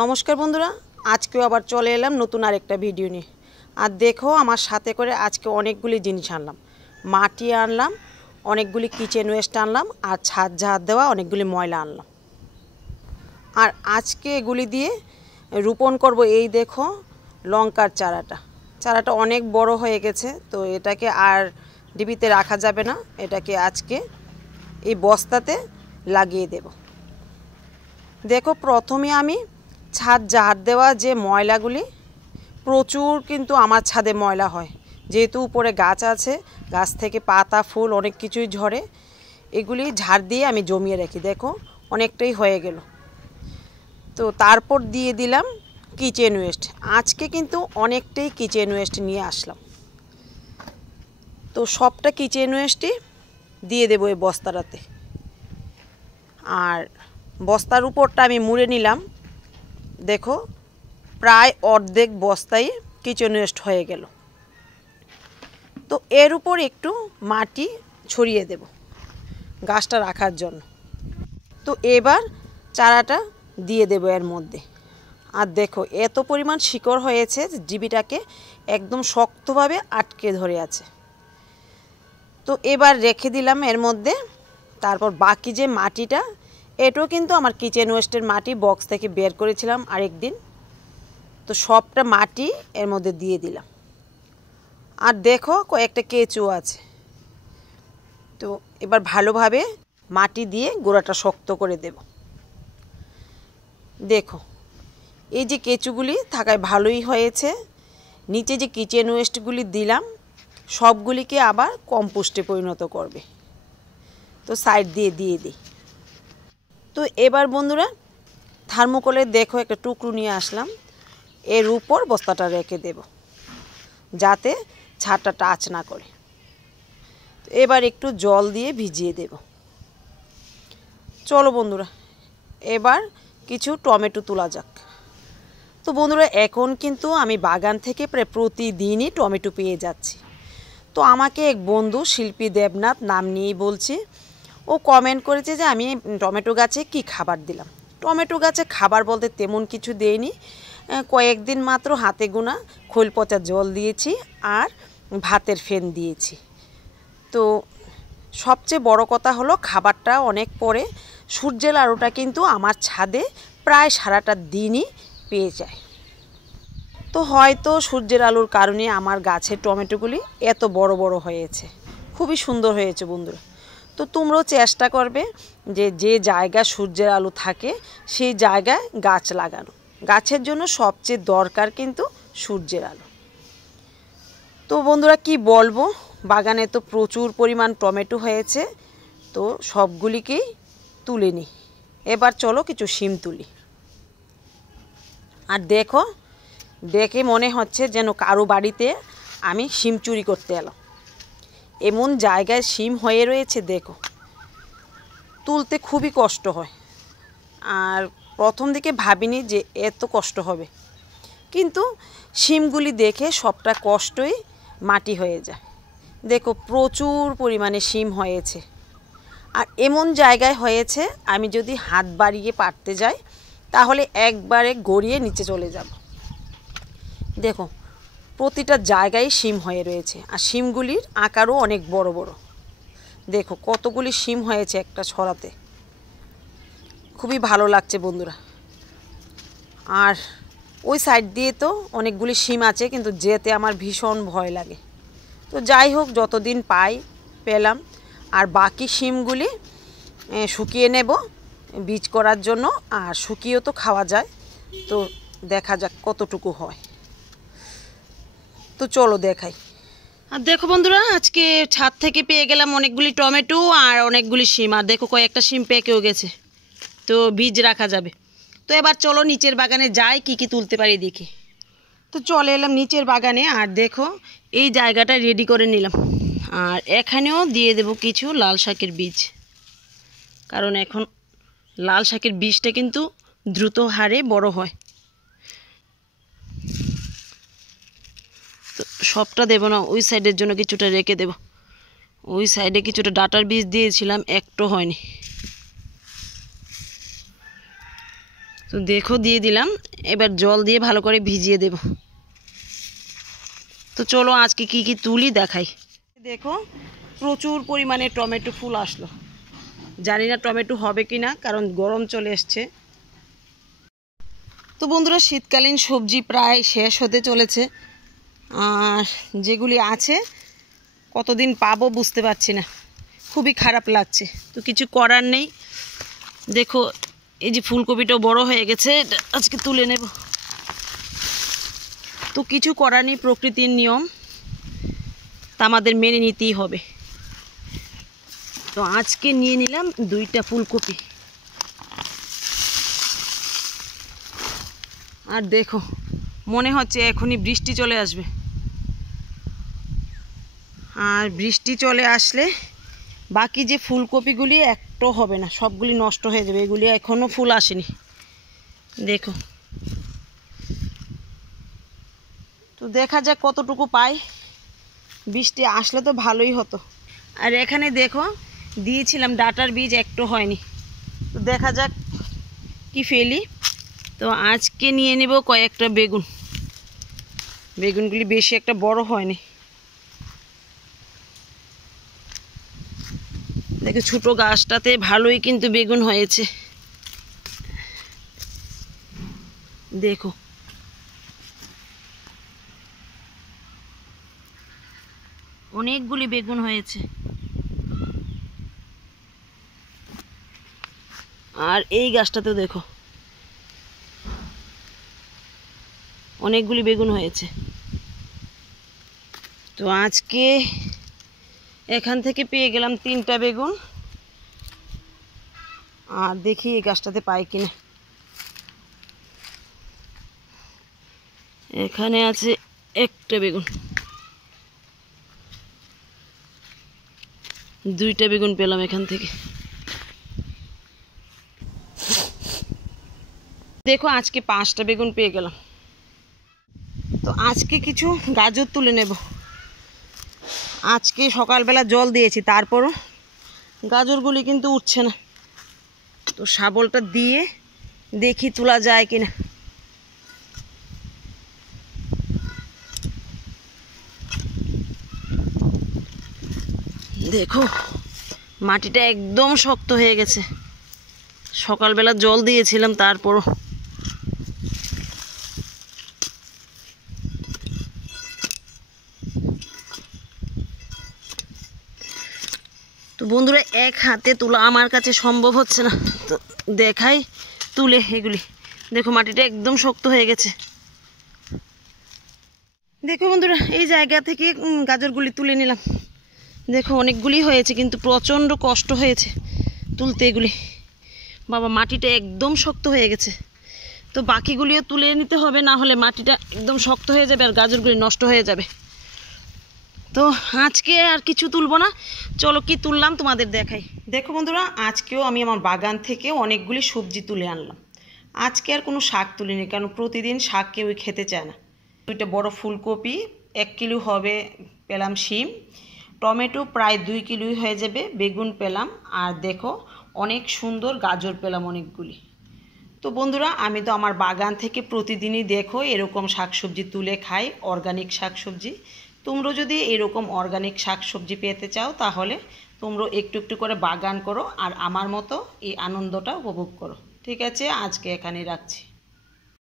নমস্কার বন্ধুরা, আজকেও আবার চলে এলাম নতুন আরেকটা ভিডিও নিয়ে। আর দেখো আমার সাথে করে আজকে অনেকগুলি জিনিস আনলাম। মাটি আনলাম, অনেকগুলি কিচেন ওয়েস্ট আনলাম, আর ছাদ ঝাড় দেওয়া অনেকগুলি ময়লা আনলাম। আর আজকে এগুলি দিয়ে রোপণ করব। এই দেখো লঙ্কার চারাটা অনেক বড় হয়ে গেছে, তো এটাকে আর ডিবিতে রাখা যাবে না। এটাকে আজকে এই বস্তাতে লাগিয়ে দেব। দেখো প্রথমে আমি ছাদ ঝাড় দেওয়া যে ময়লাগুলি, প্রচুর কিন্তু আমার ছাদে ময়লা হয়, যেহেতু উপরে গাছ আছে, গাছ থেকে পাতা ফুল অনেক কিছুই ঝরে। এগুলি ঝাড় দিয়ে আমি জমিয়ে রাখি। দেখো অনেকটাই হয়ে গেল। তো তারপর দিয়ে দিলাম কিচেন ওয়েস্ট। আজকে কিন্তু অনেকটাই কিচেন ওয়েস্ট নিয়ে আসলাম। তো সবটা কিচেন ওয়েস্টই দিয়ে দেবো এই বস্তাটাতে। আর বস্তার উপরটা আমি মুড়ে নিলাম। দেখো প্রায় অর্ধেক বস্তায় কিচেন ওয়েস্ট হয়ে গেল। তো এর উপর একটু মাটি ছড়িয়ে দেব গাছটা রাখার জন্য। তো এবার চারাটা দিয়ে দেব এর মধ্যে। আর দেখো এত পরিমাণ শিকড় হয়েছে, ডিবিটাকে একদম শক্তভাবে আটকে ধরে আছে। তো এবার রেখে দিলাম এর মধ্যে। তারপর বাকি যে মাটিটা, এটাও কিন্তু আমার কিচেন ওয়েস্টের মাটি, বক্স থেকে বের করেছিলাম আরেকদিন। তো সবটা মাটি এর মধ্যে দিয়ে দিলাম। আর দেখো কয়েকটা কেঁচো আছে। তো এবার ভালোভাবে মাটি দিয়ে গোড়াটা শক্ত করে দেব। দেখো এই যে কেঁচোগুলি থাকায় ভালোই হয়েছে। নিচে যে কিচেন ওয়েস্টগুলি দিলাম, সবগুলিকে আবার কম্পোস্টে পরিণত করবে। তো সাইড দিয়ে দিই। তো এবার বন্ধুরা থার্মোকলে দেখো একটা টুকরো নিয়ে আসলাম, এর উপর বস্তাটা রেখে দেব যাতে ছাদটা টাচ না করে। তো এবার একটু জল দিয়ে ভিজিয়ে দেব। চলো বন্ধুরা এবার কিছু টমেটো তোলা যাক। তো বন্ধুরা এখন কিন্তু আমি বাগান থেকে প্রায় প্রতিদিনই টমেটো পেয়ে যাচ্ছি। তো আমাকে এক বন্ধু শিল্পী দেবনাথ, নাম নিয়েই বলছি, ও কমেন্ট করেছে যে আমি টমেটো গাছে কি খাবার দিলাম। টমেটো গাছে খাবার বলতে তেমন কিছু দেইনি। কয়েকদিন মাত্র হাতে গোনা খোল পচা জল দিয়েছি আর ভাতের ফেন দিয়েছি। তো সবচেয়ে বড় কথা হলো খাবারটা অনেক পরে। সূর্যের আলোটা কিন্তু আমার ছাদে প্রায় সারাটা দিনই পেয়ে যায়। তো হয়তো সূর্যের আলোর কারণে আমার গাছের টমেটোগুলি এত বড় বড় হয়েছে। খুবই সুন্দর হয়েছে বন্ধুরা। তো তোমরাও চেষ্টা করবে যে যে জায়গায় সূর্যের আলো থাকে সেই জায়গায় গাছ লাগানো। গাছের জন্য সবচেয়ে দরকার কিন্তু সূর্যের আলো। তো বন্ধুরা কি বলবো, বাগানে তো প্রচুর পরিমাণ টমেটো হয়েছে। তো সবগুলিকেই তুলে নিই। এবার চলো কিছু শিম তুলি। আর দেখো দেখে মনে হচ্ছে যেন কারো বাড়িতে আমি শিম চুরি করতে এলাম। এমন জায়গায় শিম হয়ে রয়েছে, দেখো তুলতে খুবই কষ্ট হয়। আর প্রথম দিকে ভাবিনি যে এত কষ্ট হবে, কিন্তু শিমগুলি দেখে সবটা কষ্টই মাটি হয়ে যায়। দেখো প্রচুর পরিমাণে শিম হয়েছে। আর এমন জায়গায় হয়েছে আমি যদি হাত বাড়িয়ে পারতে যাই তাহলে একবারে গড়িয়ে নিচে চলে যাব। দেখো প্রতিটা জায়গায় শিম হয়ে রয়েছে, আর শিমগুলির আকারও অনেক বড় বড়। দেখো কতগুলি শিম হয়েছে একটা ছড়াতে। খুবই ভালো লাগছে বন্ধুরা। আর ওই সাইড দিয়ে তো অনেকগুলি শিম আছে, কিন্তু যেতে আমার ভীষণ ভয় লাগে। তো যাই হোক, যতদিন পাই পেলাম। আর বাকি শিমগুলি শুকিয়ে নেব বীজ করার জন্য, আর শুকিয়েও তো খাওয়া যায়। তো দেখা যাক কতটুকু হয়। তো চলো দেখাই। আর দেখো বন্ধুরা আজকে ছাদ থেকে পেয়ে গেলাম অনেকগুলি টমেটো আর অনেকগুলি শিম। আর দেখো কয়েকটা শিম পেকেও গেছে, তো বীজ রাখা যাবে। তো এবার চলো নিচের বাগানে যাই, কি কি তুলতে পারি দেখি। তো চলে এলাম নিচের বাগানে। আর দেখো এই জায়গাটা রেডি করে নিলাম। আর এখানেও দিয়ে দেব কিছু লাল শাকের বীজ, কারণ এখন লাল শাকের বীজটা কিন্তু দ্রুত হারে বড় হয়। তো সবটা দেব না, ওই সাইডের জন্য কিছুটা রেখে দেব। ওই সাইডে কিছুটা ডাটার বীজ দিয়েছিলাম, একটু হয়নি। তো দেখো দিয়ে দিলাম, এবার জল দিয়ে ভালো করে ভিজিয়ে দেব। তো চলো আজকে কি কি তুলি দেখাই। দেখো প্রচুর পরিমাণে টমেটো ফুল আসলো, জানি না টমেটো হবে কি না, কারণ গরম চলে এসছে। তো বন্ধুরা শীতকালীন সবজি প্রায় শেষ হতে চলেছে, আর যেগুলি আছে কতদিন পাবো বুঝতে পারছি না, খুবই খারাপ লাগছে। তো কিছু করার নেই। দেখো এই যে ফুলকপিটাও বড় হয়ে গেছে, এটা আজকে তুলে নেব। তো কিছু করার নেই, প্রকৃতির নিয়ম, তা আমাদের মেনে নিতেই হবে। তো আজকে নিয়ে নিলাম 2টা ফুলকপি। আর দেখো মনে হচ্ছে এখনই বৃষ্টি চলে আসবে, আর বৃষ্টি চলে আসলে বাকি যে ফুলকপিগুলি একটাও হবে না, সবগুলি নষ্ট হয়ে যাবে। এগুলি এখনও ফুল আসেনি, দেখো। তো দেখা যাক কতটুকু পাই, বৃষ্টি আসলে তো ভালোই হতো। আর এখানে দেখো দিয়েছিলাম ডাটার বীজ, একটু হয়নি। তো দেখা যাক কি ফেলি। তো আজকে নিয়ে নেব কয়েকটা বেগুন, বেগুনগুলি বেশি একটা বড় হয়নি। দেখো ছোটো গাছটাতে ভালোই কিন্তু বেগুন হয়েছে, দেখো। অনেকগুলি বেগুন হয়েছে। আর এই গাছটাতে দেখো অনেকগুলি বেগুন হয়েছে। তো আজকে এখান থেকে পেয়ে গেলাম 3টা বেগুন, আর দেখি এই গাছটাতে পাই কিনা। এখানে আছে একটা বেগুন, 2টা বেগুন পেলাম এখান থেকে। দেখো আজকে 5টা বেগুন পেয়ে গেলাম। তো আজকে কিছু গাজর তুলে নেব। আজকে সকালবেলা জল দিয়েছি, তারপরও গাজরগুলি কিন্তু উঠছে না। তো শাবলটা দিয়ে দেখি তোলা যায় কিনা। দেখো মাটিটা একদম শক্ত হয়ে গেছে, সকালবেলা জল দিয়েছিলাম তারপরও। তো বন্ধুরা এক হাতে তোলা আমার কাছে সম্ভব হচ্ছে না, তো দেখাই তুলে এগুলি। দেখো মাটিটা একদম শক্ত হয়ে গেছে। দেখো বন্ধুরা এই জায়গা থেকে গাজরগুলি তুলে নিলাম। দেখো অনেকগুলি হয়েছে, কিন্তু প্রচণ্ড কষ্ট হয়েছে তুলতে এগুলি। বাবা মাটিটা একদম শক্ত হয়ে গেছে। তো বাকিগুলিও তুলে নিতে হবে, না হলে মাটিটা একদম শক্ত হয়ে যাবে আর গাজরগুলি নষ্ট হয়ে যাবে। তো আজকে আর কিছু তুলবো না, চলো কি তুললাম তোমাদের দেখাই। দেখো বন্ধুরা আজকেও আমি আমার বাগান থেকে অনেকগুলি সবজি তুলে আনলাম। আজকে আর কোনো শাক তুলিনি, কারণ প্রতিদিন শাক কেউই খেতে চায় না। 2টা বড় ফুলকপি 1 কিলো হবে, পেলাম শিম, টমেটো প্রায় 2 কিলোই হয়ে যাবে, বেগুন পেলাম, আর দেখো অনেক সুন্দর গাজর পেলাম অনেকগুলি। তো বন্ধুরা আমি তো আমার বাগান থেকে প্রতিদিনই দেখো এরকম শাকসবজি তুলে খাই, অর্গানিক শাকসবজি। তোমরা যদি এরকম অর্গানিক শাকসবজি পেতে চাও তাহলে তোমরা একটু একটু করে বাগান করো, আর আমার মতো এই আনন্দটা উপভোগ করো। ঠিক আছে, আজকে এখানেই রাখছি।